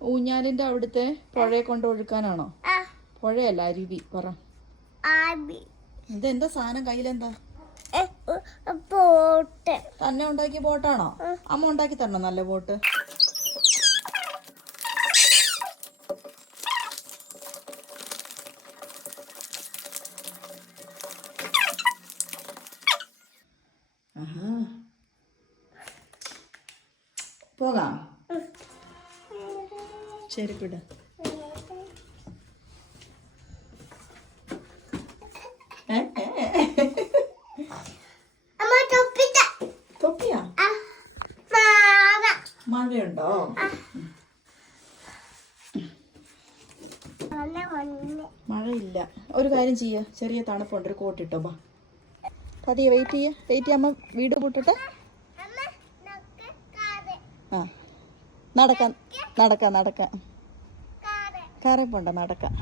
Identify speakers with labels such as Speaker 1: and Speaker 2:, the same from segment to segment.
Speaker 1: ഊഞ്ഞാലിന്റെ അവിടുത്തെ പുഴയെ കൊണ്ട് ഒഴുക്കാനാണോ? പുഴയല്ല അരുവി. പറ. ഇതെന്താ സാധനം? കയ്യിലെന്താ? തന്നെ ഉണ്ടാക്കിയ ബോട്ടാണോ അമ്മ ഉണ്ടാക്കി തരണം നല്ല ബോട്ട് ആഹാ. പോകാം. ചെരുപ്പിട് തൊപ്പിയാ. മഴയുണ്ടോ മഴയില്ല. ഒരു കാര്യം ചെയ്യ. ചെറിയ തണുപ്പുണ്ട്. ഒരു കോട്ടിട്ടോ ബാ. പതിയെ വെയിറ്റ് ചെയ്യ. വെയിറ്റ് ചെയ്യാമ്മ വീട്
Speaker 2: കാറ്,
Speaker 1: നടക്കാം നടക്കാം നടക്കാം.
Speaker 2: കാറ്.
Speaker 1: പോണ്ട നടക്കാം.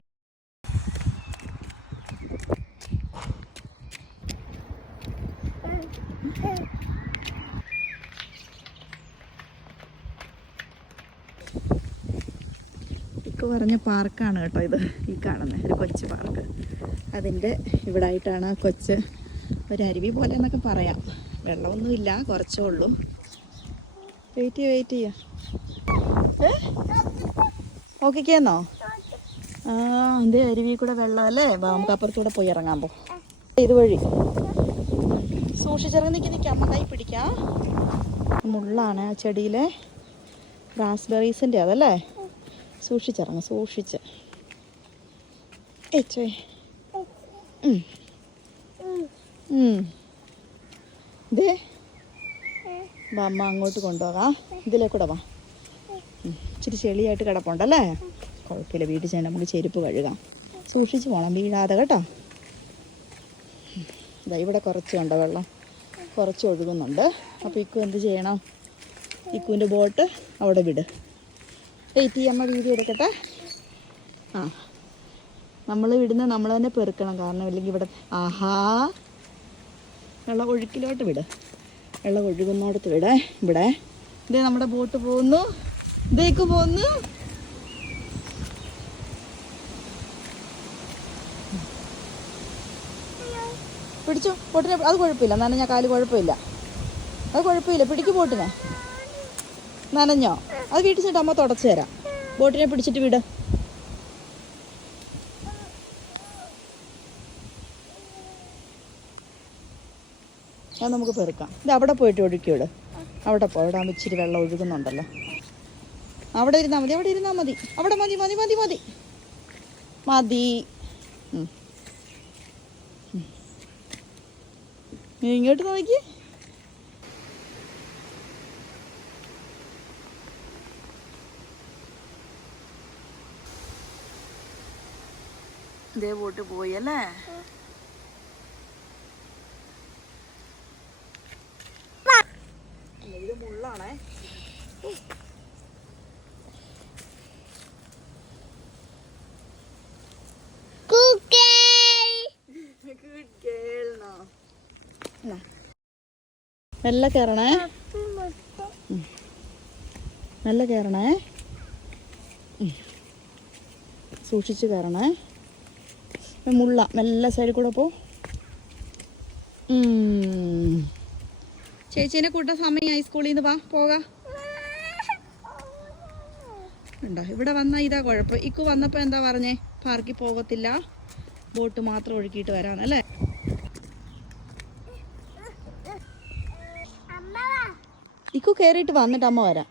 Speaker 1: ഇക്ക് പറഞ്ഞ പാർക്കാണ് കേട്ടോ ഇത് ഈ കാണുന്ന ഒരു കൊച്ചു പാർക്ക്. അതിന്റെ ഇവിടെ ആയിട്ടാണ് കൊച്ച് ഒരു അരുവി പോലെ എന്നൊക്കെ പറയാം. വെള്ളമൊന്നുമില്ല കുറച്ചേ ഉള്ളൂ. വെയിറ്റ് ചെയ്യ വെയിറ്റ് ചെയ്യാം ഏ? ഓക്കെന്നോ ആ ഇത് അരുവി കൂടെ വെള്ളം അല്ലേ? നമുക്ക് അപ്പുറത്തൂടെ പോയി ഇറങ്ങാൻ പോ. ഇതുവഴി സൂക്ഷിച്ചിറങ്ങി നിൽക്കി നിൽക്കാം അമ്മ കൈ പിടിക്കാം. മുള്ളാണ് ആ ചെടിയിലെ റാസ്ബെറീസിന്റെ അതല്ലേ? സൂക്ഷിച്ചിറങ്ങ സൂക്ഷിച്ച്. ഏച്ചോ
Speaker 2: ഉം.
Speaker 1: വാ അമ്മ അങ്ങോട്ട് കൊണ്ടുപോകാം ഇതിലേ കൂടെ വാ. ഇച്ചിരി ചെളിയായിട്ട് കിടപ്പുണ്ടല്ലേ കുഴപ്പമില്ല വീട്ടിൽ ചെന്ന് നമുക്ക് ചെരുപ്പ് കഴുകാം. സൂക്ഷിച്ച് പോകണം വീഴാതെ കേട്ടോ. ഇതാ ഇവിടെ കുറച്ച് കണ്ടോ വെള്ളം. കുറച്ച് ഒഴുകുന്നുണ്ട്. അപ്പോൾ ഇക്കു എന്ത് ചെയ്യണം? ഇക്കുവിന്റെ ബോട്ട് അവിടെ വിട്. വെയിറ്റ് ചെയ്യാമ്മ വീഡിയോ എടുക്കട്ടെ? ആ. നമ്മൾ വിടുന്ന നമ്മൾ തന്നെ പെറുക്കണം കാരണം ഇല്ലെങ്കിൽ ഇവിടെ ആഹാ. വെള്ളം ഒഴുക്കിലോട്ട് വിട്. വെള്ളം ഒഴുകുന്നോടത്ത് വിടേ ഇവിടെ. ഇതേ നമ്മുടെ ബോട്ട് പോകുന്നു. ഇതേക്ക് പോകുന്നു. പിടിച്ചു ബോട്ടിനെ അത് കുഴപ്പമില്ല. നനഞ്ഞ കാൽ കുഴപ്പമില്ല. അത് കുഴപ്പമില്ല. പിടിക്കും ബോട്ടിനെ. നനഞ്ഞോ? അത് വീട്ടിൽ ചെന്നിട്ട് അമ്മ തുടച്ചു തരാം. ബോട്ടിനെ പിടിച്ചിട്ട് വിട്. അത് നമുക്ക് പെറുക്കാം. ഇത് അവിടെ പോയിട്ട് ഒഴുക്കിയിട്. അവിടെ പോ അവിടെ ഇച്ചിരി വെള്ളം ഒഴുകുന്നുണ്ടല്ലോ. അവിടെ ഇരുന്നാൽ മതി അവിടെ ഇരുന്നാൽ മതി. അവിടെ മതി മതി മതി മതി. മതി. നീ ഇങ്ങോട്ട് നോക്കി. ഇതേ പോട്ട് പോയി അല്ലേ? മുള്ളാണേ. മെല്ലെ കയറണേ മെല്ല കയറണേ. സൂക്ഷിച്ച് കയറണേ മുള്ള മെല്ലെ സൈഡിൽ കൂടെ പോ. ചേച്ചീനെ കൂട്ടാൻ സമയമായി. സ്കൂളിൽ നിന്ന് വാ പോകാം. ഉണ്ടോ? ഇവിടെ വന്നാൽ ഇതാ കുഴപ്പം. ഇക്കു വന്നപ്പോൾ എന്താ പറഞ്ഞേ? പാർക്കിൽ പോകത്തില്ല. ബോട്ട് മാത്രം ഒഴുക്കിയിട്ട്
Speaker 2: വരാനല്ലേ.
Speaker 1: ഇക്കു കയറിയിട്ട് വന്നിട്ട് അമ്മ വരാം.